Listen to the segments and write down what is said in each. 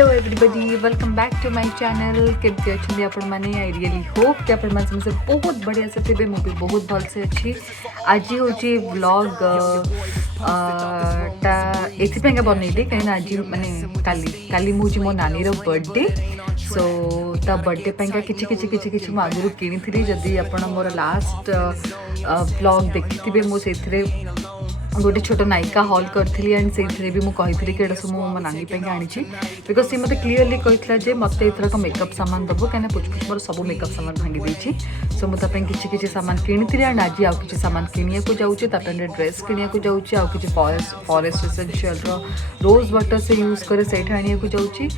Hello everybody, welcome back to my channel. केमती अच्छे आपण मैंने आई रियली होप कि आपण मैंने समझे बहुत बढ़िया से थे। मु भी बहुत भल से अच्छी। आज हूँ व्लॉग टा एपाई बनईली कहीं आज माने काली मुझे मो नानी बर्थडे। सो ता बर्थडे पाइंका किछि किछि किछि किछि मु आगु किनी जदि आपण मोर लास्ट व्लॉग देखिथिबे मु सेथरे गोटे छोट नायिका हॉल करी एंड से भी मुझे कि सब मो नानी आनी बिकज सी मत क्लीयरली कहला जे मत एथरक मेकअप सामान दबो कहीं पुचपुच मोर सब मेकअप सामान भांगी देछि। सो मुझे किसी सामान किनी एंड आज आउ किसी सामान किनिया को जाऊँगी तापर ड्रेस किनिया को जाऊँगी आउ किसी फॉरेस्ट एसेंशियल रोज वाटर से यूज करे से आनिया को जाऊँगी।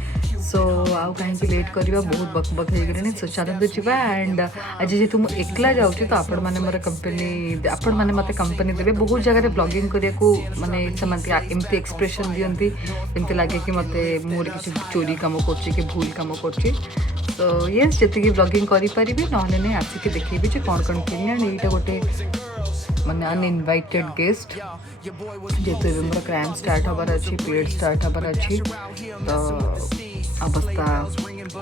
सो आउ कहीं लेट करवा बहुत बक बक हो गए। सो चलते जावा एंड आज जेहतु मुझे एकला जाऊँगी तो आपण मैंने मोर कंपनी आपण मैंने मत कंपनी देवे बहुत जगह ब्लॉगिंग करने को माने एमती एक्सप्रेशन दियंती एमती लगे कि मत मोर किसी चोरी कम कर भूल कम कर। तो येस जी ब्लॉगिंग करी ना नहीं आसिक देखेबी जे कौन कौन किनी एंड यहाँ गोटे माने अनइनवाइटेड गेस्ट जेहेतु मोर क्राइम स्टार्ट हबार अच्छी पीरियड स्टार्ट हबार अच्छी तो अवस्था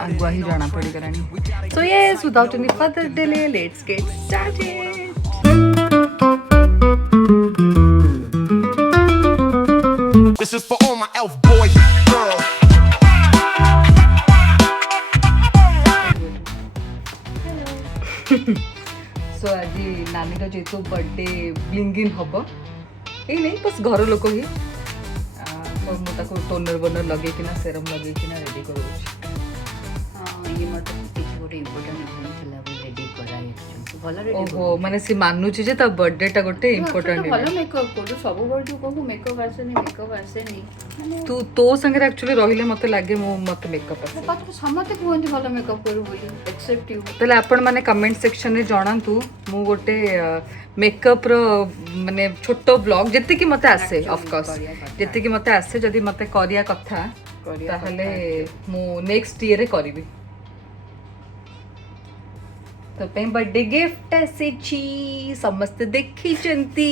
आगुआ ही जाना पड़गलानी। So yes without any further delay let's get started. This is for all my elf boys and girls. So आज नानी जेहेतु बर्थडे ब्लिंगिंग हम ये नहीं बस घर लोक ही तो मुझे टोनर बोनर लगे सेरम लगे रेडी कर ओहो माने सी मानुची जे ता बर्थडे टा गोटे इंपोर्टेंट भलो मेकअप करू सब बड़ को मेकअप आसेनी तू तो संगे एक्चुअली रहिले मते लागे मते मेकअप आसे पात्र समते कहंती भलो मेकअप करू बोली एक्सेप्ट यू तले आपण माने कमेंट सेक्शन रे जणांतु मु गोटे मेकअप रो माने छोटो ब्लॉग जत्ते कि मते आसे ऑफ कोर्स जत्ते कि मते आसे जदी मते करिया कथा ताहले मु नेक्स्ट ईयर रे करबी। तो बर्थडे गिफ्ट आसे छी समस्त देखी चंती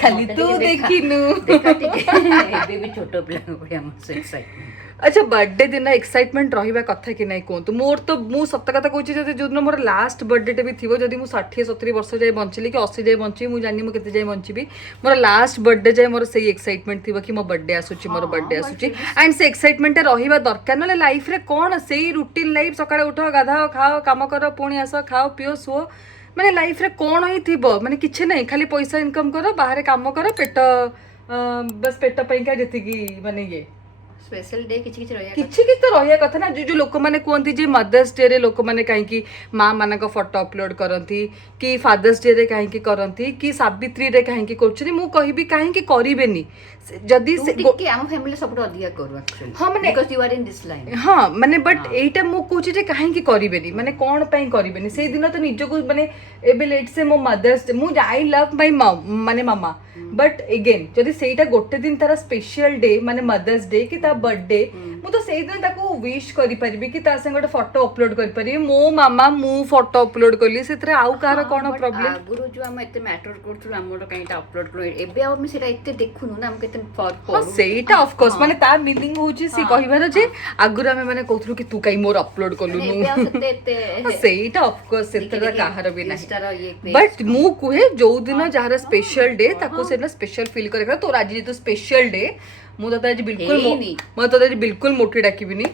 खाली तू देखिनु एबे भी छोटो पिला बढिया मस्त एक्साइटमेंट। अच्छा बर्थडे दिन एक्साइटमेंट रहा कथा कि नहीं कहतु मोर तो मु सत कथा कहूँ जो दिन मोर लास्ट बर्थडे भी थी जब मुझे 60-70 वर्ष जाए बंचली कि 80 जाए बंची मुझे जानी मुझे जाए बंची मोर लास्ट बर्थडे जाए मोर से एक्साइटमेंट थी कि मो बर्थडे आसूची मोर बर्थडे आसूची एंड से एक्साइटमेंट रहा दरकार ना लाइफ रे कौन से रूटीन लाइफ सकाळे उठ गाधाओ खाओ काम कर पुणी आस खाओ पिओ सुओ माने लाइफ रे कौन ही थी माने किछि नहीं खाली पैसा इनकम कर बाहर काम कर पेट बस पेट पैंका जतिकी माने ये स्पेशल डे किछि तो रहिया कथा ना जो लोक माने कहती जे मदर्स डे रे लोक माने कहीं माँ मान फोटो अपलोड करती कि फादर्स डे रे कहीं करती कि सावित्री रे कहीं कर मु कहबी कहीं करेनि जदि आम फैमिली सब अधिका करू एक्चुअली हां माने because you are in this line हां माने बट एटा मु कहूची जे कहीं करेनि माने कोन पई करेनि से दिन तो निज को माने एबे लेट से मो मदर्स डे मु आई लव माय मम माने मामा बट अगेन जदि सेटा गोटे दिन तार स्पेशल डे माने मदर्स डे कि ता बर्थडे मु तो सेई दिन ताको विश करि परिबी कि ता संग फोटो अपलोड करि परिबी मो मामा मु फोटो अपलोड करली सेतरे आउ कार कोन प्रॉब्लम आगुरु जो हम एते मैटर करथु हमर कहिटा अपलोड कर एबे हम सेटा एते देखुनु ना हम केते फर्क हां सेटा ऑफ कोर्स माने ता मीनिंग होची से कहिबार जे आगुरु हम माने कहथु कि तू काई मोर अपलोड करलु नु सेटा ऑफ कोर्स सेतरे काहर भी नहीं बट मु कुहे जो दिन जहार स्पेशल डे ताको से ना स्पेशल फील करे तो आज जे तो स्पेशल डे मु तो आज बिल्कुल मोटी डाकिबिनी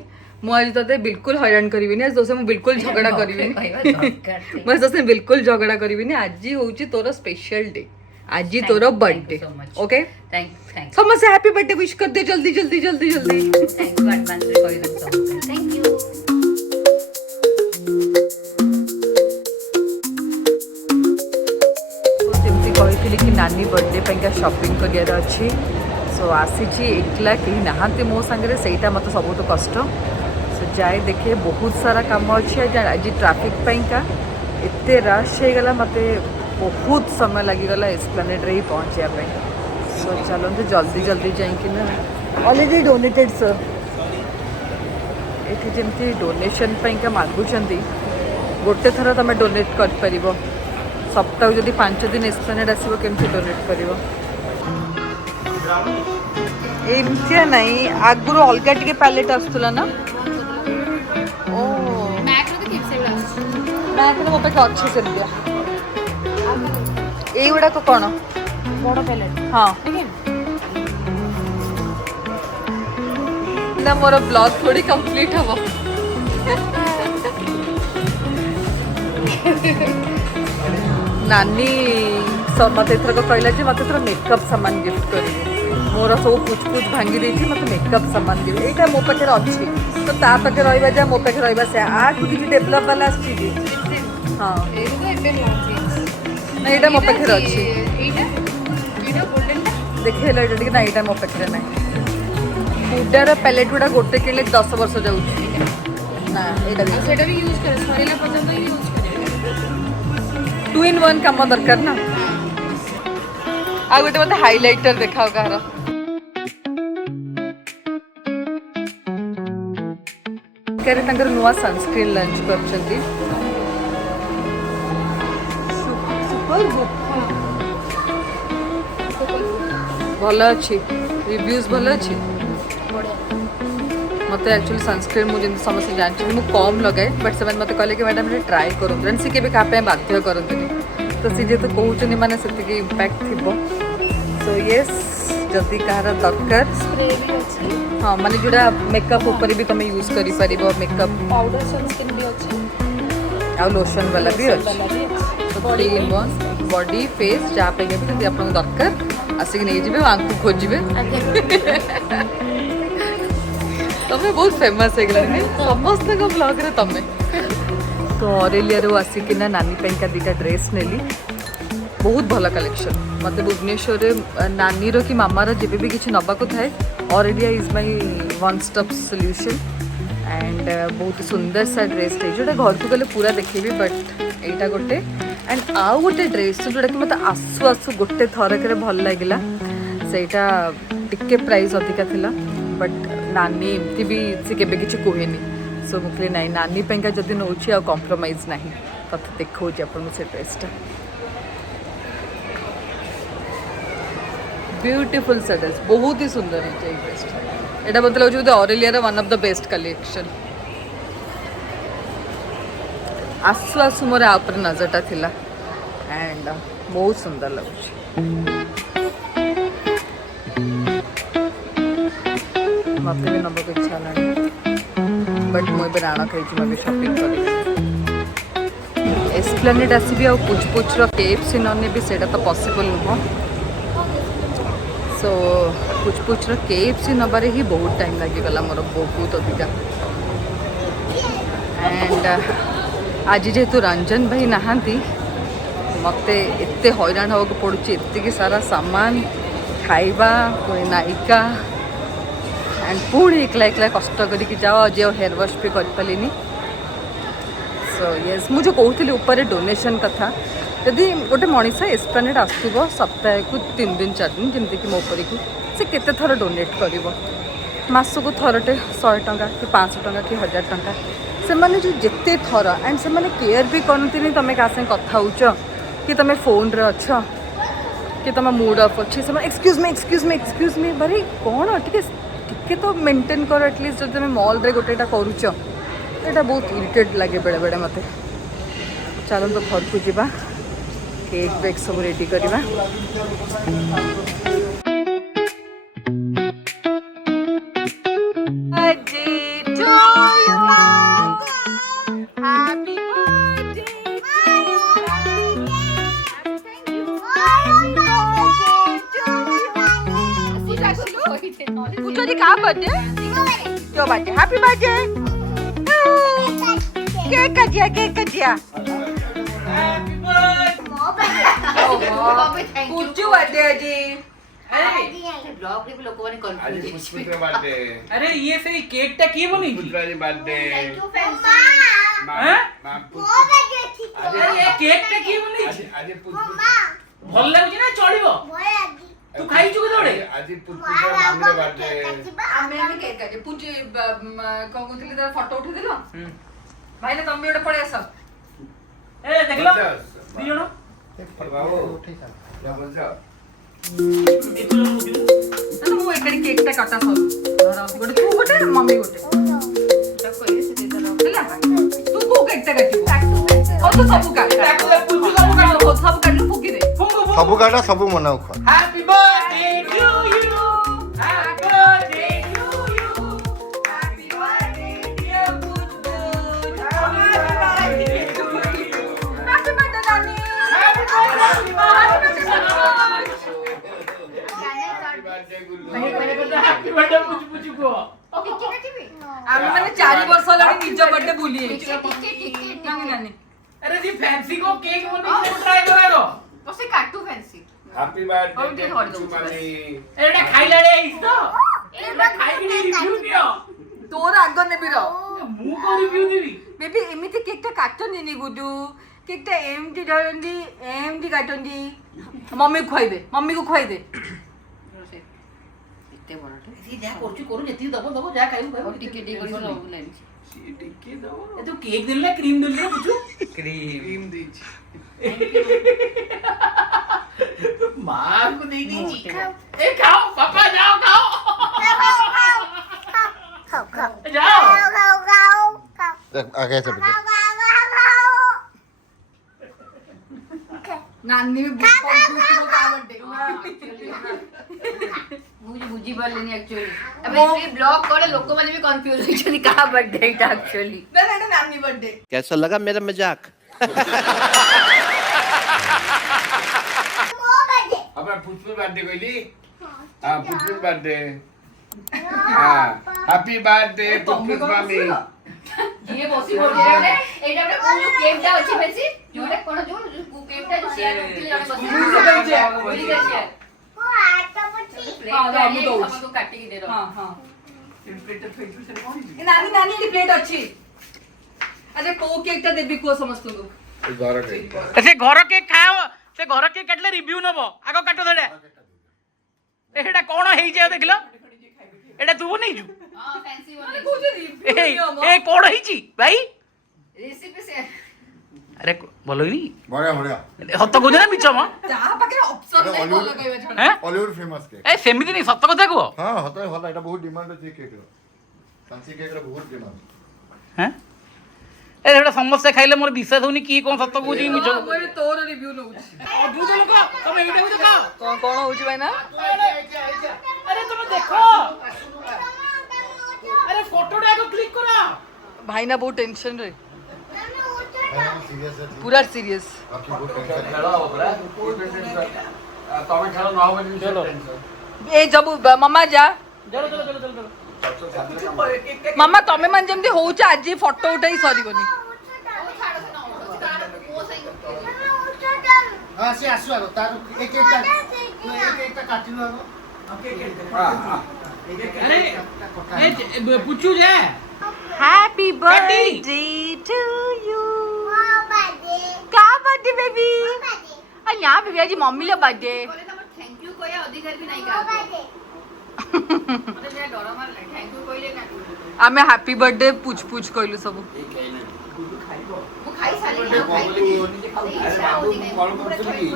मु आज तो बिल्कुल हैरान करिबिनी आज दोसे मु बिल्कुल झगड़ा करिबिनी मैं दोसे बिल्कुल झगड़ा करिबिनी आज होची तोर स्पेशल डे आज ही तोर बर्थडे ओके थैंक समझ हैप्पी बर्थडे विश कर दे जल्दी जल्दी जल्दी जल्दी थैंक यू एडवांस रे कहि दो थैंक यू कहती कि नानी बर्थडे पैंका शॉपिंग करियार अच्छी। सो आसी एकला कहीं नहांती मो सांगे सेटा मत सबुठ कष्ट। सो जाए देखे बहुत सारा काम अच्छी आज ट्रैफिक पैंका एते रश हो गला मत बहुत समय लगिगला एस्प्लेनेड रे ही पहुँचापी। सो चलते जल्दी जल्दी जाइकिना ऑलरेडी डोनेटेड सर ये जमी डोनेशन पैंका मागुंट गोटे थर तुम डोनेट कर सप्ताह जदि 5 दिन एस्प्लेनेड आसो केमती डोनेट कर एमतिया नहीं आगुरु अलगा टिके पैलेट आस्तुला ना ओ मैक रो तो किप से मैक रो पे अच्छे से दिया एई गुडा को कोन बड़ पैलेट हां ठीक है ना मोर ब्लॉग थोड़ी कंप्लीट हबो नानी मत एथर को कहला जे मत एथर मेकअप सामान गिफ्ट करी मोर सब कुछ कुछ भांगी देती मत मेकअप सामान गिफ्ट एटा मो पाखे अच्छी तो ता पाखे रहबा जा मो पाखे रहबा से आ कुछ डेवलप वाला आछि जी हां एगो एबे लॉन्च ना एटा मो पाखे अच्छी एटा गोल्डन देखे ला एटा ना एटा मो पाखे ना हुडार पैलेट गुडा गोटे किले 10 वर्ष जाउछि ना एटा भी सेटा भी यूज करे सरेला पर्यंत ही यूज करे 2 in 1 काम दरकार ना आ गोटे मते हाइलाइटर देखाओ कहार करे तंकर नुवा सनस्क्रीन लॉन्च करछंती सुपर गुड भल अच्छी रिव्यूज भल अच्छी मत एक्चुअली सनस्क्रीन मुझे समस्त जानते मुझे कम लगाए बट से मत कहले कि मैडम ट्राए करूँ सी के क्या बाध्य करते तो सी जे तो कहते मैंने से इम्पैक्ट थी सो येस जदि कहार दरकार स्प्रे भी अछि हाँ माने जोड़ा मेकअप ऊपर भी तुम यूज करि परिबो मेकअप पाउडर सनस्क्रीन भी अछि आ लोशन वाला भी अछि तो 3 in 1 बॉडी फेस जा पे के भी जदि आपन दरकार आसिक नहीं जिबे आंखु खोजिबे तमें बहुत फेमस है गलानी समस्त को ब्लॉग रे तमें तो ऑरेलिया रो आसिकिना नानी पेंका दीटा ड्रेस नेली बहुत भला कलेक्शन मत भुवनेश्वर रे नानी रो कि मामा रो जेबे भी किछि नबा को थाए Aurelia is my one stop solution and बहुत सुंदर सा ड्रेस थे जोटा घर को गले पूरा देखेबी बट एटा गोटे एंड आउ गोटे ड्रेस जोटा कि मत आसु आसु गोटे थरक रे भल लागिला सेटा टिके प्राइस अधिका थिला बट नानी एमती भी से केबे किछि कोहेनी सो मुखले नाही नानी पेंका जदि नउछि आ कॉम्प्रोमाइज नाही तत देखौ जे अपन से ड्रेसटा ब्यूटीफुल सा ड्रेस बहुत ही सुंदर है ये ड्रेस एटा मतलब जो ऑरेलिया रा one of the best collection आसु आसु मोर आ ऊपर नजरटा थिला एंड बहुत सुंदर लगुछि मत भी नब को इच्छा ना बट मुझे राणा कही मैं शॉपिंग करी एस्प्लेनेड आसबि आ पुछ पुछ रो केएफसी नने भी सेटा तो पॉसिबल नुह सो पुछ पुछ रो केएफसी नबारे ही बहुत टाइम लगी गला मोर बहुत अधिका एंड आज जेहेतु रंजन भाई नहांती मत एते हैरान होगा पड़ुची एतिकी सारा सामान खाइबा कोई नायिका एंड पुणी एकला एकला कष्ट करके जाओ आज हेयर वॉश भी कर पालिनी सो येस मुझे कहती ऊपर डोनेशन कथा यदि गोटे मनीष एस्प्लेनेड आसो सप्ताह को 3 दिन 4 दिन जमीक मो परी को से केते थर डोनेट कर मासक थरटे 100 टंका कि 500 टंका कि 1000 टंका से माने जो जिते थर एंड से माने केयर भी करती तुम क्या संगे कथा होच कि तुम फोन रे अच्छ कि तुम मूड ऑफ अच्छी से एक्सक्यूज मी भाई कौन टिके तो मेंटेन कर एटलिस्ट जो तुम मॉल रे गोटेटा करुच एटा बहुत इरिटेट लगे बेले बेले मते चलो तो घर को जीवा केक बेक सब रेडी करवा जो बर्थडे हैप्पी बर्थडे केक कटिया पूजू बर्थडे जी ब्लॉग रे भी लोग माने कंफ्यूज अरे ये सही केक टा किए बनी बर्थडे थैंक यू फ्रेंड्स हैं अरे ये केक टा किए बनी आज भल लागुची ना चढ़िबो तू खाई चुके दौड़े आज पुत्र मामीर बर्थडे आमे केक काटे पूजी को कहतली तार फोटो उठे दिलो भाई ने तम्बी ओडे पळे आस ए देखलो दी जणो बाबू उठे जा जा देखलो तो मु एकड़ी केक टा काटा सर गोटे तू गोटे मम्मी गोटे ତାକୁ କହିଲେ ସେ ଦେଇଦେଲା ହେଲା तू को केक टा काटिबो और तो सब काट सब काट फुकी दे ସବୁ କାଟା ସବୁ ମନାଉ ଖା Happy birthday to you. Happy birthday to you. Happy birthday dear Puchu. Happy birthday to you. Happy birthday नानी Happy birthday. Happy birthday Puchu Puchu को. ଟିକେ କାଟିବି ଆମେ ମାନେ 4 ବର୍ଷ ହେଲାଣି ନିଜ बर्थडे भूली ଟିକେ नानी नानी अरे जी फैंसी को केक बने को ट्राई करेगो. ବସି କାଟୁ ଫ୍ୟାନ୍ସି हैप्पी और बर्थडे उनके घर टू जाऊँ मनी एटा खाइला रे इस्तो. एटा खाइ के रिव्यू दियो. तोर आग नेबी रो मु को रिव्यू देबी. बेबी एमिति केक टा काटनी नी गुडू केक टा एमटी धरंदी एमटी काटंदी मम्मी को खुआई दे ଏତେ ବଡ଼ଟେ जी जा करछु करू जेती दबो दबो जा खाइबो और ଟିକେ ଟିକେ କରି ସବୁ ଲାଇଛି टिके दो ए तू केक दिले क्रीम दिले पुछु क्रीम दीची मां को दे दीची ए खाओ पापा जाओ खाओ जाओ आगे से बेटा नानी भी बहुत खुश हो का बर्थडे ମୁଁ ବୁଝି ପାରିଲିନି ଆକ୍ଚୁଆଲି ଏବେ ଏ ବ୍ଲଗ କରେ ଲୋକମାନେ ବି କନଫ୍ୟୁଜ ହେଇଛନ୍ତି କାହା ବर्थडे ଏଇଟା ଆକ୍ଚୁଆଲି ना ना नानी बर्थडे कैसा लगा मेरा मजाक अब पुष्पू बर्थडे कहली हां पुष्पू बर्थडे हां हैप्पी बर्थडे पुष्पू मम्मी ଯିଏ ବସି ପଡିଲେ ଏଇଟା ଗୋଟେ କୋଉ ଯୋଉ କେକଟା ଅଛି ବେଶୀ ଯୋଉଟା କୋଣ ଯୋଉ କେକଟା ଯୋଉ ସେୟା କରୁଥିଲେ ଜଣେ ବସି ବୁଲି ଯାଉଛି हाँ, प्लेट ମୁଁ ଦଉଛି। ସମସ୍ତଙ୍କୁ କାଟିକି ଦେଇଦବ हां हां नानी नानी ये प्लेट अच्छी अच्छा को केक टा देबी को समस्त को घर के से घर केक खाओ से घर केक काटले रिव्यू नबो आगो काटो देडे एटा कोन हेई जे देखलो एटा तू नहीं जु हां फैंसी वाली ए कोन हेई छी भाई रेसिपी से अरे बोलोई बढिया बढिया सत को ना मिछ म जहाँ पाखे ऑप्शन अरे नहीं Hollywood- बोल लगाइबा छड़ा हैं हॉलीवुड फेमस केक ए सेमिति नहीं सत कथा को हां होता है होला एटा बहुत डिमांड अछि केक रो फैंसी केक रो बहुत डिमांड हैं ए एटा समस्या खाइले मोर विश्वास होनी की कोन सत को जी मिछ मैं तोर रिव्यू नो अबु जन को तुम एटा को देखो कौन होउची भाई ना अरे तुम देखो अरे फोटो डाको क्लिक करो भाई ना बहुत टेंशन रे सीरियस है पूरा सीरियस आपकी बहुत टेंशन तमे खेल न हो चलो ए जब मम्मा जा चलो चलो चलो चलो मम्मा तमे मन जेमती होउची आज फोटो उठाई सरीबनी हां से आसु आरो तार एक एक काटिलो आरो अरे ए पुछु जे हैप्पी बर्थडे टू यू का बर्थडे बेबी अया बेबी आज मम्मी लो बर्थडे बोले तम थैंक यू कोया अधिकार भी नहीं का अरे मेरा डर मार थैंक यू कोइले ना आमे हैप्पी बर्थडे पूछ पूछ कहलु सब ମୁଁ ଖାଇ ସାରିଲି ନା ଖାଇଲି कॉल करथली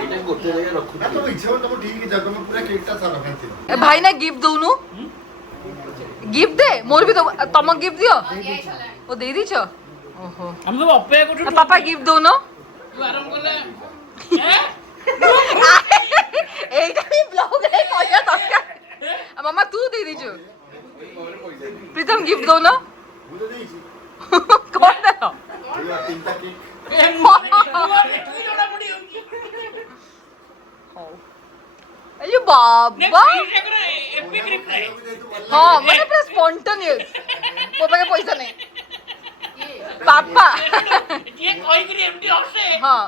एटा गोटे जगह रखु ना तो इच्छा हो तुम ठीक जगह में पूरा केक ता सारा फैंसी ए भाई ना गिफ्ट दोनु गिफ्ट दे मोर भी तो तम गिफ्ट दियो ओ दे दी छ ओहो हम सब अपेक्षा करछु पापा गिफ्ट दो ना तू आराम करले এইটা भी ब्लॉग रे कया दरकार मामा तू दे दी छ प्रीतम गिफ्ट दो ना बुझे देई छी कौन है ये तीनटा केक अरे बाबा हाँ मैंने पूरा स्पॉन्टेनियस वो पाके पैसा नहीं पापा हाँ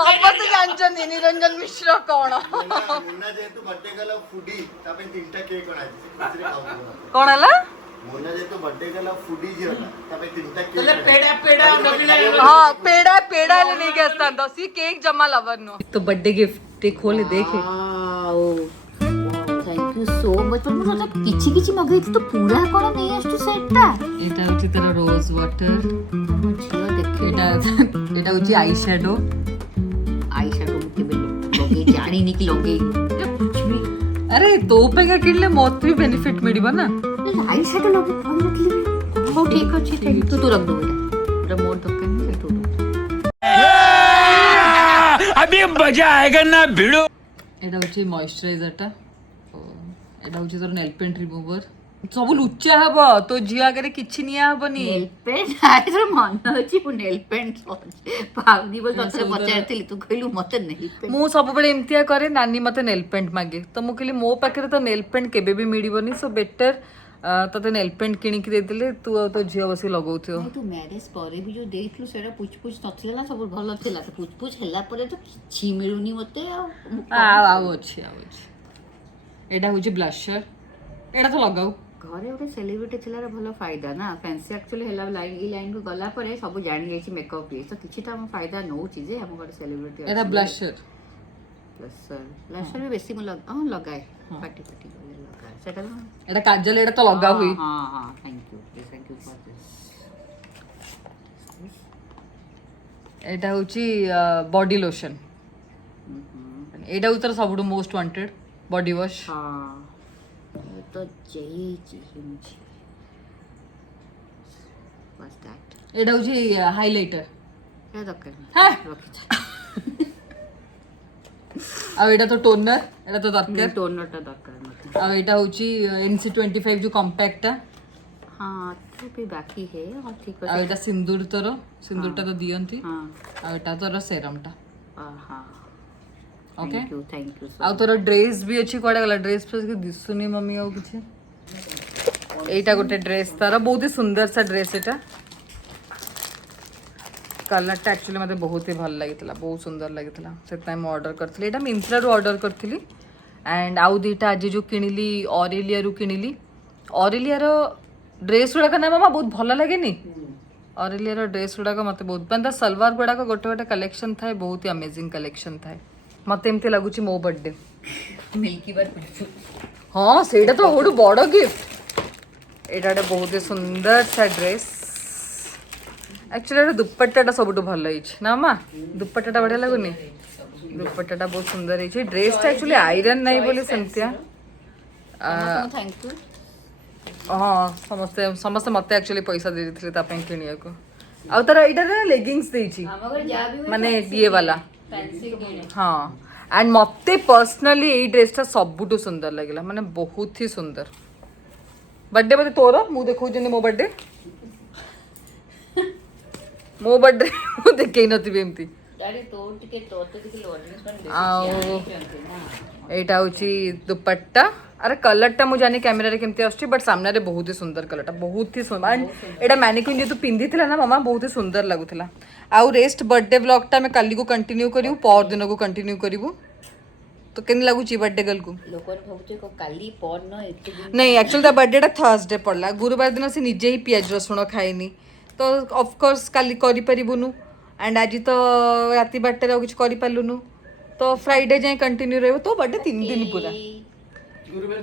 समस्त जानछन निरंजन मिश्र कौन मुन्ना जेतु बर्थडे गला फूडी तापे तीनटा केक बनाई खुशी रे खाऊ कौन है मुन्ना जेतु बर्थडे गला फूडी जे होला तापे तीनटा केक तले पेड़ा पेड़ा दबिले हाँ पेड़ा पेड़ा ले नहीं गया था सी केक जमा लवर नो तो बर्थडे गिफ्ट खोले देखे थैंक यू सो मच पर मुझे किछि किछि मगैती तो पूरा कोन नहीं आस्तु सेटटा এটা হচ্ছে তার রোজ ওয়াটার झियो देखे এটা এটা হচ্ছে আই শ্যাডো आई शैडो मुके बेलो लगे जानी नहीं कि लगे कुछ भी अरे तो पेगा किनले मत भी बेनिफिट मिलिबो ना आई सेट लगे हम रखली हो ठीक अछि थैंक तू रख दो एटा मोर दरकार नहीं तू अभी मजा आएगा ना भिड़ो এটা হচ্ছে ময়শ্চারাইজারটা এটা হচ্ছে তোর নেল পেন্ট রিমুভার ସବୁ ଲୁଚା ହବ ତୋ ଝିଅ ଆଗରେ କିଛି ନିଆ ହବନି ନେଲ୍ ପେଣ୍ଟ ଆଇର ମନ ଅଛି ମୁଁ ନେଲ୍ ପେଣ୍ଟ ପାଉନି ବୋଲି ତତେ ପଚାରିଥିଲି ତୁ କହିଲୁ ମତେ ନେଲ୍ ପେଣ୍ଟ ମୁଁ ସବୁବେଳେ ଏମିତିଆ କରେ ନାନୀ ମତେ ନେଲ୍ ପେଣ୍ଟ ମାଗେ ତ ମୁଁ କହିଲି ମୋ ପାଖରେ ତ ନେଲ୍ ପେଣ୍ଟ କେବେ ବି ମିଳିବନି ସୋ ବେଟର ତତେ ନେଲ୍ ପେଣ୍ଟ କିଣିକି ଦେଇଦେଲେ ତୁ ଆଉ ତୋ ଝିଅ ବସି ଲଗଉଥିବ ତୁ ମ୍ୟାରେଜ ପରେ ବି ଯୋଉ ଦେଇଥିଲୁ ସେଟା ପୁଚ ପୁଚ ନଥିଲା ନା ସବୁ ଭଲ ଥିଲା ତ ପୁଚ ପୁଚ ହେଲା ପରେ ତ କିଛି ମିଳୁନି ମତେ ଆଉ ଅଛି ଏଇଟା ହଉଛି ବ୍ଲଶର ଏଇଟା ତ ଲଗାଉ ଘରେ ଗୋଟେ ସେଲିବ୍ରିଟି ଥିଲାର ଭଲ ଫାଇଦା ନା ଫ୍ୟାନ୍ସି ଆକ୍ଚୁଆଲି ହେଲା ଏଇ ଲାଇନକୁ ଗଲା ପରେ ସବୁ ଜାଣି ଯାଇଛି ମେକଅପ୍ ଇଏ ତ କିଛିଟା ଆମ ଫାଇଦା ନଉଛି ଯେ ଆମ ଘରେ ସେଲିବ୍ରିଟି ଏଇଟା ବ୍ଲଶର ବ୍ଲଶର ବି ବେଶୀ ମୁଁ ଲଗାଏ ପାଟି ଗଲେ ଲଗାଏ ସେଟା ଏଇଟା କାଜଲ ଏଇଟା ତ ଲଗା ହୁଏ ହଁ ଥ୍ୟାଙ୍କ ୟୁ ଫର ଦିସ୍ ଏଇଟା ହଉଛି ବଡି ଲୋସନ ଏଇଟା ହଉଛି ତାର ସବୁଠୁ ମୋଷ୍ଟ ୱାଣ୍ଟେଡ ବଡି ୱାଶ ହଁ तो चाहिए मुझे बस दैट ଏଇଟା ହଉଛି ହାଇଲାଇଟର क्या दरकार हाँ। रखी ଆଉ ଏଇଟା ତ ଟୋନର ଏଇଟା ତ ଦରକାର टोनर टा दरकार मत ଆଉ ଏଇଟା ହଉଛି NC25 ଯୋଉ କମ୍ପାକ୍ଟଟା हाँ तो भी बाकी है और ठीक ଆଉ है ଏଇଟା ସିନ୍ଦୁର ତୋର ସିନ୍ଦୁରଟା ତ ଦିଅନ୍ତି हाँ ଆଉ ଏଇଟା ତୋର ସେରମଟା हाँ ଓକେ थैंक यू ଆଉ ତୋର ଡ୍ରେସ୍ ବି ଅଛି କୁଆଡେ ଗଲା ଡ୍ରେସ୍ ଫ୍ରେସ୍ କିଛି ଦିଶୁନି ମମି ଆଉ କିଛି ଏଇଟା ଗୋଟେ ଡ୍ରେସ୍ ତାର ବହୁତ ହି ସୁନ୍ଦର ସା ଡ୍ରେସ୍ ଏଟା କଲର୍ଟା ଆକ୍ଚୁଆଲି ମୋତେ ବହୁତ ହି ଭଲ ଲାଗିଥିଲା ବହୁତ ସୁନ୍ଦର ଲାଗିଥିଲା ସେଥିପାଇଁ ମୁଁ ଅର୍ଡ଼ର କରିଥିଲି ଏଇଟା ମିନ୍ତ୍ରାରୁ ଅର୍ଡ଼ର କରିଥିଲି ଆଣ୍ଡ ଆଉ ଦୁଇଟା ଆଜି ଯେଉଁ କିଣିଲି ଅରେଲିଆରୁ କିଣିଲି ଅରେଲିଆର ଡ୍ରେସ୍ ଗୁଡ଼ାକ ନା ମାମା ବହୁତ ଭଲ ଲାଗେନି ଅରେଲିଆର ଡ୍ରେସ୍ ଗୁଡ଼ାକ ମୋତେ ବହୁତ ମାନେ ତା ସଲୱାର ଗୁଡ଼ାକ ଗୋଟେ ଗୋଟେ କଲେକ୍ସନ୍ ଥାଏ ବହୁତ ହି ଅମେଜିଂ କଲେକ୍ସନ୍ ଥାଏ ମତେ ଏମିତି ଲାଗୁଛି ମୋ ବର୍ଥଡେ मिल्की बार ହଁ ସେଇଟା ତ ସବୁଠୁ ବଡ଼ ଗିଫ୍ଟ ଏଇଟା ଗୋଟେ ବହୁତ ହି ସୁନ୍ଦର ସା ଡ୍ରେସ୍ ଆକ୍ଚୁଆଲି ଏଇଟା ଦୁପଟ୍ଟାଟା ସବୁଠୁ ଭଲ ହେଇଛି ନା ମା ଦୁପଟ୍ଟାଟା ବଢ଼ିଆ ଲାଗୁନି ଦୁପଟ୍ଟାଟା ବହୁତ ସୁନ୍ଦର ହେଇଛି ଡ୍ରେସ୍ଟା ଆକ୍ଚୁଆଲି ଆଇରନ୍ ନାହିଁ ବୋଲି ସେମିତିଆ थैंक यू ହଁ ସମସ୍ତେ ମୋତେ ଆକ୍ଚୁଆଲି ପଇସା ଦେଇଥିଲେ ତା ପାଇଁ କିଣିବାକୁ ଆଉ ତାର ଏଇଟାରେ ଲେଗିଂସ୍ ଦେଇଛି ଆମ ଘରେ ଯାହା ବି ମାନେ ଇଏ ବାଲା फैंसी किने ହଁ ଆଣ୍ଡ ମୋତେ ପର୍ସନାଲି ଏଇ ଡ୍ରେସ୍ଟା ସବୁଠୁ ସୁନ୍ଦର ଲାଗିଲା ମାନେ ବହୁତ ହି ସୁନ୍ଦର ବର୍ଥଡେ ବୋଧେ ତୋର ମୁଁ ଦେଖାଉଛନ୍ତି ମୋ ବର୍ଥଡେ ମୋ ବର୍ଥଡେ ମୁଁ ଦେଖେଇ ନଥିବି ଏମିତି ଡାଡି ତୋ ଟିକେ ଅଡିଏନ୍ସ ମାନେ ଆଉ ବେଶୀ ନା ଏଇଟା ହେଉଛି ଦୁପଟ୍ଟା ଆରେ କଲର୍ଟା ମୁଁ ଜାଣି କ୍ୟାମେରାରେ କେମିତି ଆସୁଛି ବଟ୍ ସାମ୍ନାରେ ବହୁତ ହି ସୁନ୍ଦର କଲର୍ଟା ବହୁତ ହି ସୁନ୍ଦର ଆଣ୍ଡ ଏଇଟା ମ୍ୟାନିକ୍ୟୁନ୍ ଯେହେତୁ ପିନ୍ଧିଥିଲା ନା ମାମା ବହୁତ ହି ସୁନ୍ଦର ଲାଗୁଥିଲା ଆଉ ରେଷ୍ଟ ବର୍ଥଡେ ବ୍ଲଗ୍ଟା ଆମେ କାଲିକୁ କଣ୍ଟିନ୍ୟୁ କରିବୁ ପର ଦିନକୁ କଣ୍ଟିନ୍ୟୁ କରିବୁ ତ କେମିତି ଲାଗୁଛି ବର୍ଥଡେ ଗର୍ଲକୁ ଲୋକମାନେ ଭାବୁଛି କାଲି ପରନ ଏତେ ଦିନ ନାଇଁ ଆକ୍ଚୁଆଲି ତା ବର୍ଥଡେଟା ଥର୍ସଡେ ପଡ଼ିଲା ଗୁରୁବାର ଦିନ ସେ ନିଜେ ହିଁ ପିଆଜ ରସୁଣ ଖାଏନି ତ ଅଫକୋର୍ସ କାଲି କରିପାରିବୁନୁ ଆଣ୍ଡ ଆଜି ତ ରାତି 12ଟାରେ ଆଉ କିଛି କରିପାରିଲୁନୁ ତ ଫ୍ରାଇଡେ ଯାଏଁ କଣ୍ଟିନ୍ୟୁ ରହିବ ତୋ ବର୍ଥଡେ 3 ଦିନ ପୁରା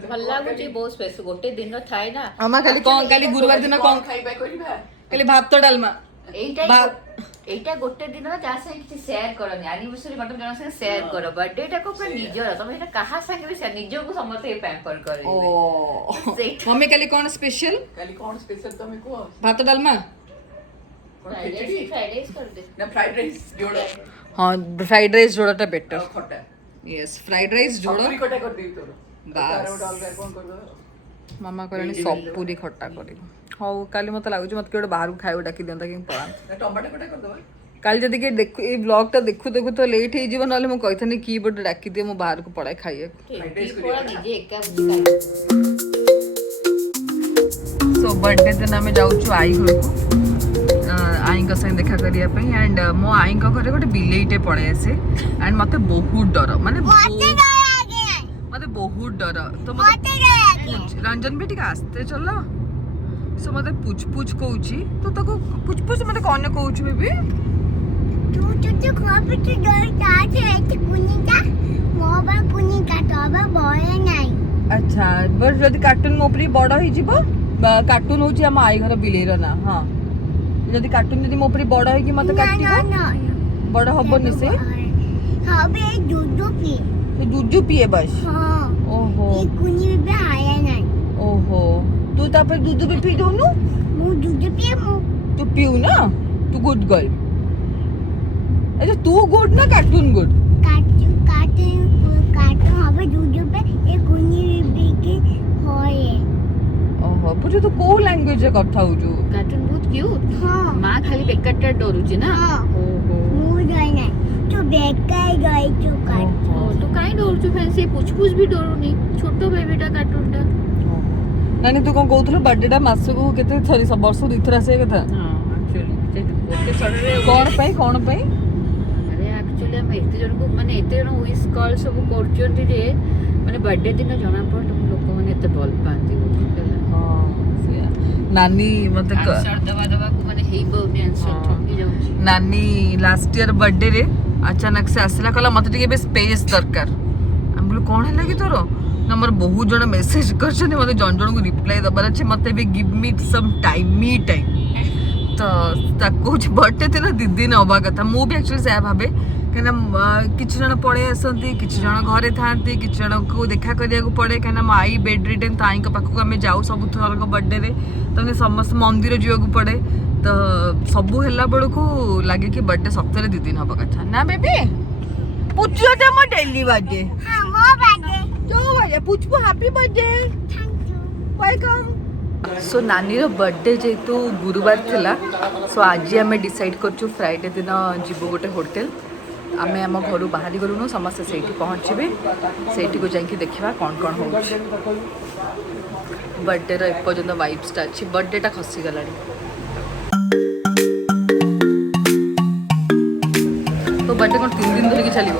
ଭଲ ଲାଗୁଛି ବହୁତ ସ୍ପେସ ଗୋଟେ ଦିନ ଥାଏ ନା ମାମା କାଲି କ'ଣ କାଲି ଗୁରୁବାର ଦିନ କ'ଣ ଖାଇବା କରିବା କାଲି ଭାତ ଡାଲମା ଏଇଟା ଗୋଟେ ଦିନ ଯାହା ସାଙ୍ଗେ କିଛି ସେୟାର କରନି ଆନିଭର୍ସରୀ ମଟନ ଜଣ ସାଙ୍ଗେ ସେୟାର କର ବର୍ଥଡେ ଟାକୁ ପୁରା ନିଜର ତମେ ଏଇଟା କାହା ସାଙ୍ଗେ ବି ନିଜକୁ ସମସ୍ତେ ପ୍ୟାମ୍ପର କରିବେ ସେଇଟା ମମି କାଲି କ'ଣ ସ୍ପେଶାଲ କାଲି କଣ ସ୍ପେଶାଲ ତମେ କୁହ ଭାତ ଡାଲମା ଫ୍ରାଇଡ୍ କରିଦେ ନା ଫ୍ରାଇଡ୍ ରାଇସ୍ ଯୋଡ଼ ହଁ ଫ୍ରାଇଡ୍ ରାଇସ୍ ଯୋଡ଼ଟା ବେଟର ଆଉ ଖଟା ୟେସ୍ ଫ୍ରାଇଡ୍ ରାଇସ୍ ଯୋଡ଼ ସପୁରୀ ଖଟା କରିଦେବି ତୋର ବାସ୍। ତାର ଗୋଟେ ଅଲଗା କଣ କରିଦବା ମାମା କହିଲାଣି ସପୁରୀ ଖଟା କରିବ ହଉ କାଲି ମୋତେ ଲାଗୁଛି ମୋତେ କିଏ ଗୋଟେ ବାହାରକୁ ଖାଇବାକୁ ଡାକି ଦିଅନ୍ତା କି ପଳାନ୍ତି ନା ଟମାଟୋ ଖଟା କରିଦବା କାଲି ଯଦି କିଏ ଦେଖୁ ଏଇ ବ୍ଲଗ୍ଟା ଦେଖୁ ଦେଖୁ ତ ଲେଟ୍ ହେଇଯିବ ନହେଲେ ମୁଁ କହିଥାନ୍ତି କି ଗୋଟେ ଡାକିଦିଏ ମୁଁ ବାହାରକୁ ପଳାଏ ଖାଇବାକୁ ନିଜେ ଏକା ସୋ ବର୍ଥଡେ ଦିନ ଆମେ ଯାଉଛୁ ଆଈ ଘରକୁ ଆଈଙ୍କ ସାଙ୍ଗେ ଦେଖା କରିବା ପାଇଁ ଆଣ୍ଡ ମୋ ଆଈଙ୍କ ଘରେ ଗୋଟେ ବିଲେଇଟେ ପଳେଇ ଆସେ ଆଣ୍ଡ ମୋତେ ବହୁତ ଡର ମାନେ ମୋତେ ବହୁତ ଡର ତ ରଞ୍ଜନ ବି ଟିକେ ଆସ୍ତେ ଚଲ ସୋ ମୋତେ ପୁଚ ପୁଚ କହୁଛି ତ ତାକୁ ପୁଚ ପୁଚ ମୋତେ କ'ଣ କହୁଛୁ ବେବି ଆଚ୍ଛା ବଟ୍ ଯଦି କାର୍ଟୁନ୍ ମୋ ଉପରେ ବଡ଼ ହେଇଯିବ କାର୍ଟୁନ୍ ହେଉଛି ଆମ ଆଈ ଘର ବିଲେଇର ନା ହଁ ଯଦି କାର୍ଟୁନ୍ ଯଦି ମୋ ଉପରେ ବଡ଼ ହେଇକି ମୋତେ କାଟିବ ବଡ଼ ହବନି ସେ ଜୁଜୁ ପିଏ ବାସ୍ ଓହୋ ये कुनी भी आया नहीं ओहो तू तापर दूध भी पी दोनु मु दूध पिए मु तू पीऊ ना तू गुड गर्ल अच्छा तू गुड ना कार्टून गुड काटू हबे दूध पे ये कुनी भी के होए ओहो पूछो तो को लैंग्वेज रे कथा होजु कार्टून बहुत क्यूट हां माँ खाली बेकारटा डरुची ना हां ओहो मु जाय नहीं तो बेकार गई तो काट ओ तो काई डरुछु फैंसी पुछपुछ भी डरुनी छोटो बेबीटा कार्टूनटा नानी तू कौन कहथलो बर्थडे टा मासको केते थरी सब वर्ष दुई थरा से कथा हां एक्चुअली ओके सडरे कौन पई अरे एक्चुअली हम एते जन को माने एते जन विश कॉल सब करचोंती जे माने बर्थडे दिन जणा पड़ तुम लोक माने एते भल पांती नानी मते आंसर दबा को माने हेई बोनी आंसर थकी जाउची नानी लास्ट ईयर बर्थडे रे अचानक से आसला कहला मते टिके बे स्पेस दरकार हम बोल कोन हला कि तोरो ना मोर बहुत जण मेसेज करछने मते जण जण को रिप्लाई दबार अछि मते बे give me some time me time तो कुछ बर्थडे थे ना दीदी ने हवा कथा मु भी एक्चुअली से भाबे कहना किछि जण पळे आसंती किछि जण घरे थांती किछि जण को देखा करिया को पड़े कहना माई बेड रिटन ताई के पाखो हमें जाऊ सब थर को बर्थडे रे तो समस्त मंदिर जिया को पड़े तो सबू हेला बड़ को लागे कि बर्थडे सप्ताह दी दिन हवा कथा ना बेबी पुछियोटा मो डेली बर्थडे हां मो बर्थडे जो बर्थडे पुछपु happy birthday thank you welcome so नानी रो बर्थडे जेतु गुरुवार थिला सो आज आम डिसाइड करछु फ्राइडे दिन जीवो गोटे होटल आमे आम घर बाहरी गलुनु समस्त सेठी पहुँचे सेठी को जाइए देखा कौन कौन हो बर्थडे रो एपर्यंत वाइब्सटा अच्छी बर्थडेटा खसी गला तो बर्थडे कौन 3 दिन धरिकी चलो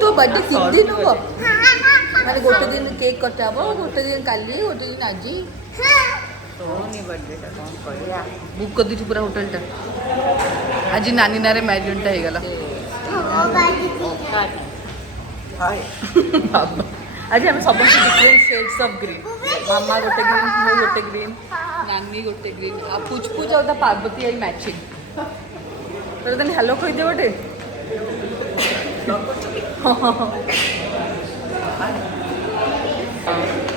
तो बर्थडे 3 दिन हम माने गोटे दिन केक कटा गोटे दिन काली गोटे दिन आज सोनी बर्थडेटा कोन करिया बुक कर दी पूरा होटलटा आज नानी नारे मैरियनटा हो गला आज हम सब डिफरेंट शेड्स ऑफ ग्रीन मामा गोटे ग्रीन मो गोटे ग्रीन नानी गोटे ग्रीन आ पूछ पूछ और पार्वती आई मैचिंग तो दिन हेलो कह दे गोटे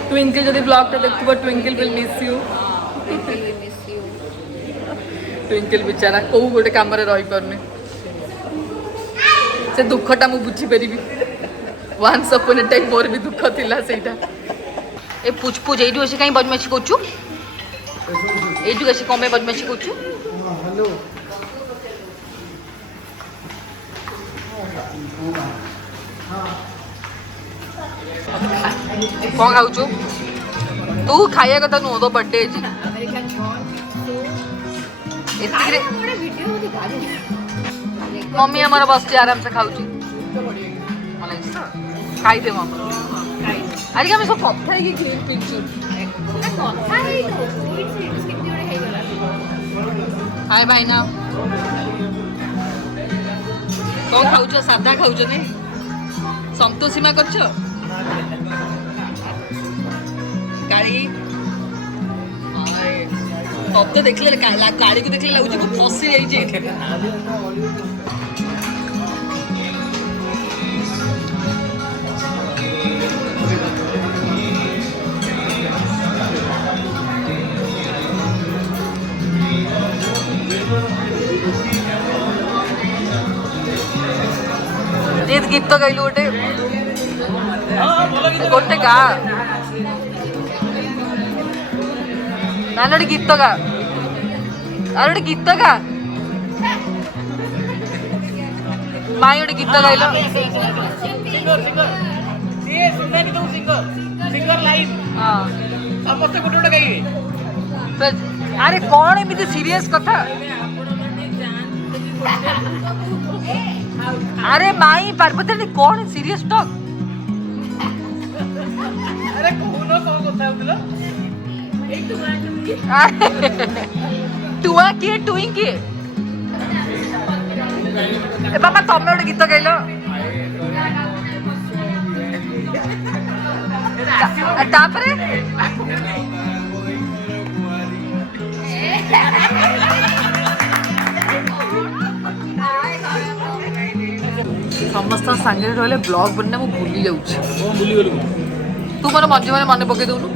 ट्विंकल जदि ब्लॉगटा देखुबो Twinkle will miss you Twinkle बेचारा कौ गोटे काम रही पारनी से दुखटा मु बुझी पारि वंस अपन ए टाइम मोर भी दुख थिला सेटा ए पुछपुछ एइठु आसी कहीं बदमाशी करछु एइठु आसी कमे बदमाशी करछु हेलो कौन खाऊ तू खाया कथा नुह तो बर्थडे मम्मी हमारा बस आराम से खाऊ खाई दे आज आम सब कथा ग्रीन पिक्चर हाय भाई ना कौन खाऊ सादा खाऊ संतोषीमा कर गाड़ी तब तो देखले गाड़ी को देखले लगुच फसी जाइए गीत तो गाइलु गोटे गोटे गा ना गोटे गीत गा और गोटे गीत गा माई गोटे गीत गाइल अरे कौन एमती सीरियस कथा अरे माई पार्वती कौन सीरियस टॉक अरे कौन कथा होतलो टुआ किए टुई किए ए बाबा तमे गोटे गीत गाइल तापरे समस्त सांगे रहिले ब्लॉग बनना मु भूली जाउछि तू मोर मजे मन पके दउनु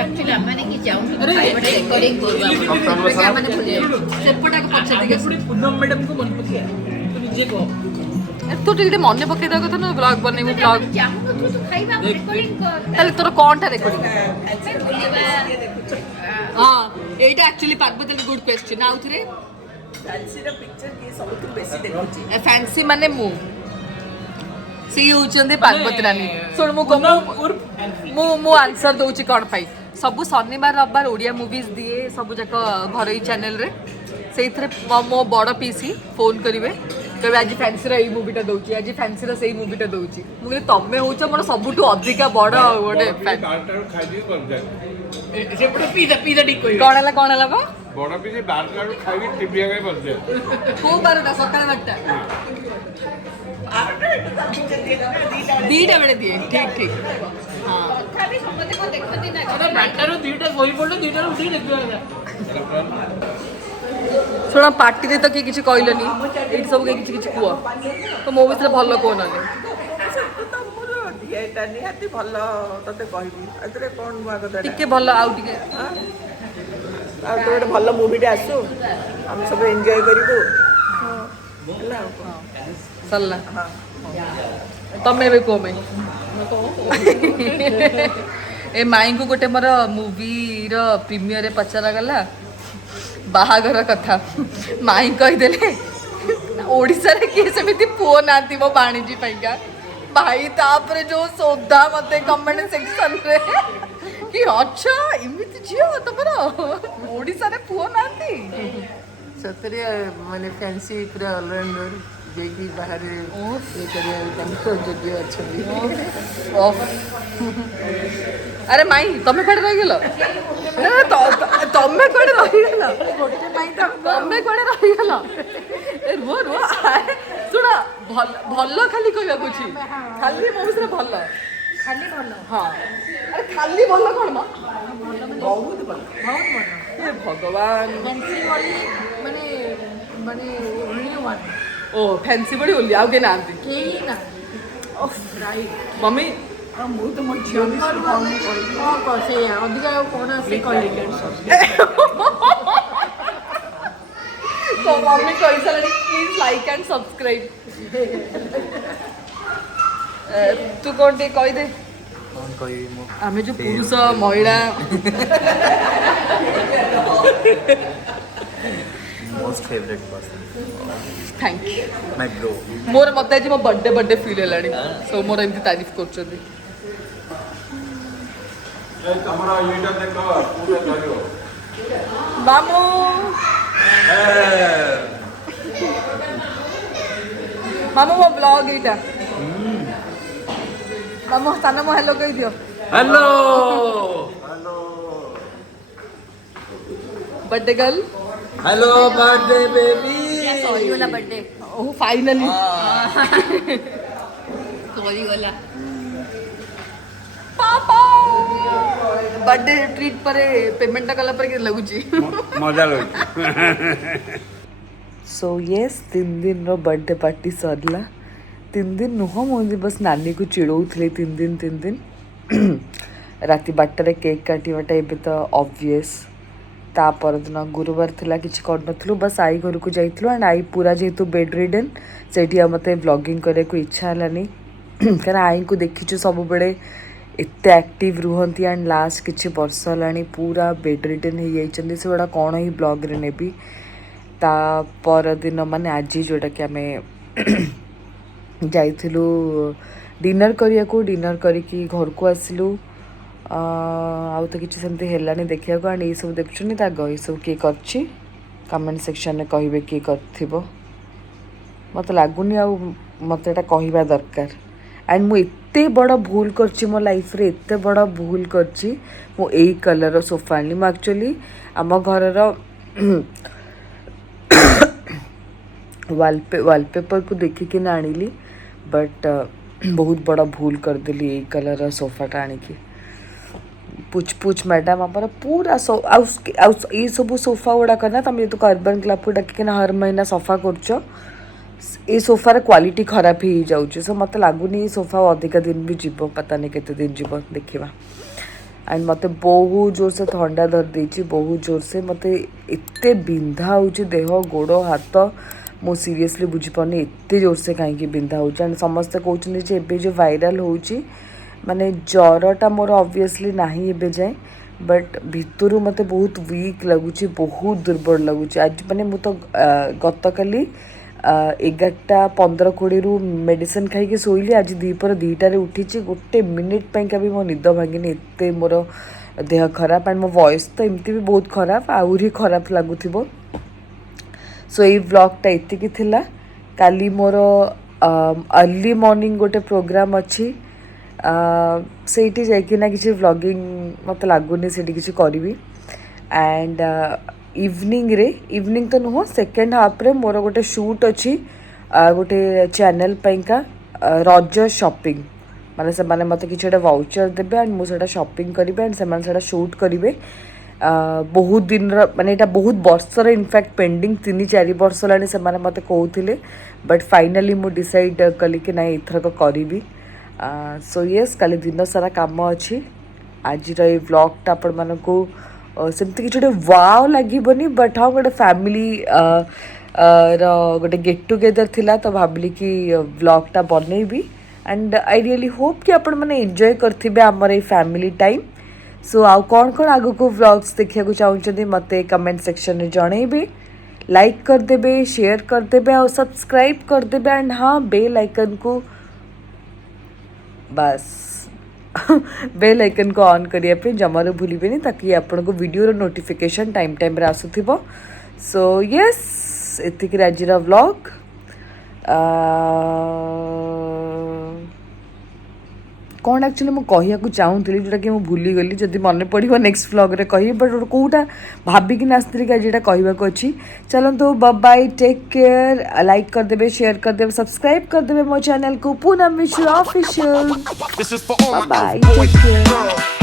एक्चुअली हमने की जाऊं रिकॉर्डिंग करबा हमने भूल सेपटा के पछे दिखे पूनम मैडम को मन पके तू निजे को तू टिके मन पके दा कथा ना ब्लॉग बनेबू ब्लॉग जाऊं तू तो खाइबा रिकॉर्डिंग कर ताले तोर कोनटा रेकॉर्डिंग भूलिबा हां एटा एक्चुअली पार्वती गुड क्वेश्चन आउथरे फैंसी रा पिक्चर के सबथु बेसी देखुची फैंसी माने मु सी होचंदे पार्वती रानी सुन मु मु मु आंसर दउची कोन पाई सब शनिवार रविवार ओडिया मूवीज दिए सब जाक घरई चैनल रे सेइथरे मो बड़ पीसी फोन करिवे कबे आज फैंसी रा ई मूवीटा दउची आज फैंसी रा सेई मूवीटा दउची मु तमे होच मोर सबटु अधिका बड़ ओडे फैन बारटारू खाइदी कर जाए सेपटे पीदा ठीक कोइ कोन हला बा बड़ पीछे बारटारू खाइबी टीवी आगे बस जाए को बारटा सकाळ बारटा दीटा बेले दिए ठीक ठीक हां तथापि समते को देखती ना अरे बैटारो दीटा सोई पड़लो दीटा उठी देखियो ଶୁଣ ପାର୍ଟିରେ ତ କିଏ କିଛି କହିଲନି ଏଇଠି ସବୁ କିଏ କିଛି କିଛି କୁହ ତ ମୋ ଭିତରେ ଭଲ କହୁନାହାନ୍ତି ତ ମୋର ଏଟା ନିହାତି ଭଲ ତତେ କହିବି ଏଥିରେ କଣ ନୂଆ କଥା ଟିକେ ଭଲ ଆଉ ଟିକେ ଆଉ ତ ଗୋଟେ ଭଲ ମୁଭିଟେ ଆସୁ ଆମେ ସବୁ ଏନ୍ଜୟ କରିବୁ ହେଲା ଆଉ କଣ ସରିଲା ତମେ ଏବେ କୁହ ମାଇଁ ଏ ମାଇଙ୍କୁ ଗୋଟେ ମୋର ମୁଭିର ପ୍ରିମିୟରରେ ପଚରାଗଲା ବାହାଘର କଥା ମାଇଁ କହିଦେଲେ ଓଡ଼ିଶାରେ କିଏ ସେମିତି ପୁଅ ନାହାନ୍ତି ମୋ ବାଣିଜୀ ପାଇଁକା ଭାଇ ତାପରେ ଯୋଉ ସୋଧା ମତେ କମେଣ୍ଟ ସେକ୍ସନରେ କି ଅଛ ଏମିତି ଝିଅ ତମର ଓଡ଼ିଶାରେ ପୁଅ ନାହାନ୍ତି ସତରେ ମାନେ ଫ୍ୟାନ୍ସି ପୁରା ଅଲରାଉଣ୍ଡର ଯାଇକି ବାହାରେ ଇଏ କରିବା ତାଙ୍କ ଯୋଗ୍ୟ ଅଛନ୍ତି ଆରେ ମାଇଁ ତମେ କୁଆଡ଼େ ରହିଗଲ ତମେ କୁଆଡ଼େ ରହିଗଲ ଗୋଟେ ମାଇଁ ତମେ କୁଆଡ଼େ ରହିଗଲ ରୁହ ରୁହ ଶୁଣ ଭଲ ଖାଲି କହିବାକୁ ଅଛି ଖାଲି ମୋ ବିଷୟରେ ଭଲ ଖାଲି ଭଲ ହଁ ଆରେ ଖାଲି ଭଲ କ'ଣ ମ ବହୁତ ଭଲ ଏ ଭଗବାନ ଫ୍ୟାନ୍ସି ବୋଲି ମାନେ ମାନେ only one ଓ ଫ୍ୟାନ୍ସି ବଡ଼ି ଓଲି ଆଉ କେହି ନାହାନ୍ତି କେହି ନା ମମି ଆଉ ମୁଁ ତ ମୋ ଝିଅ ବିଷୟରେ କଣ କହିବି କଣ ସେ ଅଧିକା ଆଉ କଣ ଆସି କହିଲେ ତ ମମି କହିସାରିଲାଣି ପ୍ଲିଜ୍ ଲାଇକ୍ ଆଣ୍ଡ ସବସ୍କ୍ରାଇବ୍ ତୁ କ'ଣ ଟିକେ କହିଦେ କ'ଣ କହିବି ମୁଁ ଆମେ ଯୋଉ ପୁରୁଷ ମହିଳା most favourite person thank you my bro ମୋର ମତେ ଆଜି ମୋ ବର୍ଥଡେ ଫିଲ୍ ହେଲାଣି ସୋ ମୋର ଏମିତି ତାରିଫ କରୁଛନ୍ତି ତମର ଏଇଟା ଦେଖ ପୁରା ଧରିବ ମାମୁ ମାମୁ ମୋ ବ୍ଲଗ ଏଇଟା ମାମୁ ସାନ ମୋ ହ୍ୟାଲୋ କହିଦିଅ hello birthday girl hello birthday baby ସରିଗଲା ବର୍ଥଡେ ଓହ ଫାଇନାଲି ସରିଗଲା ବର୍ଥଡେ ଟ୍ରିଟ୍ ପରେ ପେମେଣ୍ଟଟା କଲା ପରେ କେମିତି ଲାଗୁଛି ମଜା ଲାଗୁଛି सो येस 3 दिन रो बर्थडे पार्टी सरला 3 दिन नुह मुझे बस नानी को चिड़ौली 3 दिन राति बारटे केक काटाटा एबे तो ऑब्वियस ता परदिन गुरुवार थिला किछि करनथलु बस आई घर को जाइथलु एंड आई पूरा जेहेतु बेड रिडन सेठी मते व्लॉगिंग करे को इच्छा हलानी कारण आई को देखिछु सब बेले एते एक्टिव रुहंती एंड लास्ट किछि वर्ष हलानी पूरा बेड रिडन हे जाइछन्ती से बड़ा कोन ही ब्लॉग रे नेबी ता परदिन माने आज जोटा कि आम जाइलु डिनर करिया को डिनर करिकी घर को आसिलु आउ तो किसी सेमती हेलानी देखिया को एंड ये सब देखुछनी ता गई सब किए करछि कमेंट सेक्शन में कहिबे किए करथिबो मते लागुनी आ मते एटा कहिबा दरकार एंड मु एते बड़ा भूल करछि मो लाइफ रे एते बड़ा भूल करछि मो एई कलर सोफा आनी मु एक्चुअली आम घर वॉलपेपर को देखिकी ना आनिली बट बहुत बड़ा भूल करदेली यही कलर सोफाटा आनिकी पुछ मैडम आमर पूरा ये सब सोफा गुड़ाक ना तुम तो अर्बन क्लब को डाकिना हर महीना सफा कर ए सोफार क्वालिटी खराब ही जाऊँगी सो मत लगुनि सोफा अधिक दिन भी जीव पता नहीं केते दिन जीव देखा एंड मत बहुत जोर से थंडा धर देछि बहुत जोर से मत एते बिंधा होउछि देह गोड़ हाथ मो सीरियसली बुझी पानी एते जोर से कहीं बिंधा होउछि एंड समस्त कहउछन जे एबे जो वायरल होउछि माने ज्वरटा मोर ऑब्वियसली नाही एबे जाए बट भितरु मते बहुत वीक लगुछि बहुत दुर्बल लगुछि आज माने मु तो गतकाली 11:15-20 रु मेडिसिन खाई शोली आज दीपर 2टारे उठी गोटे मिनिट का भी मो निद भांगिनी एते मोर देह खराब एंड मो वॉइस तो एमती भी बहुत खराब आउरी खराब लगुथिबो सो ये व्लॉगटा एतिकी थिला काली मोर अर्ली मॉर्निंग गोटे प्रोग्राम अच्छी सेठी जाइकिना किसी व्लॉगिंग मत लगुनि सेठी किसी करिवि एंड इवनिंग तो नुह सेकेंड हाफ रे मोर गोटे शूट अच्छी गोटे चैनल पैंका रज शॉपिंग माने से माने मते किछटा वाउचर देबे एंड मु सेटा शॉपिंग करिवे एंड से माने सेटा शूट करिवे बहुत दिन माने एटा बहुत वर्षर इनफैक्ट पेंडिंग 3-4 वर्ष लानी से माने मते कहउथिले बट फाइनली मु डिसाइड कली कि ना इथरक करिवि सो यस काली दिन सारा काम अच्छी आज ये व्लॉगटा आपण मानकू सेमती किसी वाव लगे बट हाँ गोटे फैमिली गोटे गेट टुगेदर थिला तो भाविली कि व्लॉगटा बनैबी एंड आई रियली होप कि आपण मैंने एंजॉय करथिबे हमर ए फैमिली टाइम सो आउ कौन कौन आगु को व्लॉग्स देखिया चाहते मते कमेंट सेक्शन में जनइबे लाइक करदेबे शेयर करदेबे और सब्सक्राइब करदेबे एंड हाँ बेल आइकन को बस बेल आइकन को ऑन करिया पे जमार भूलिबेनी ताकि आपन को वीडियो रो नोटिफिकेशन टाइम टाइम रे आसुथिबो सो यस एतिक राजीरा व्लॉग कौन एक्चुअली मुझे कहूँ चाहूली जोटा कि मुझे भूली गली जदि मन पड़ो नेक्स्ट व्लॉग रे कहि बट कौटा भाविकी आसती कि जेटा कहवाक अच्छी चलते बाय टेक केयर लाइक करदेबे शेयर करदेबे सब्सक्राइब करदेबे मो चैनल को Poonam Mishra official This is for all my bye elf boys. Take care Girl.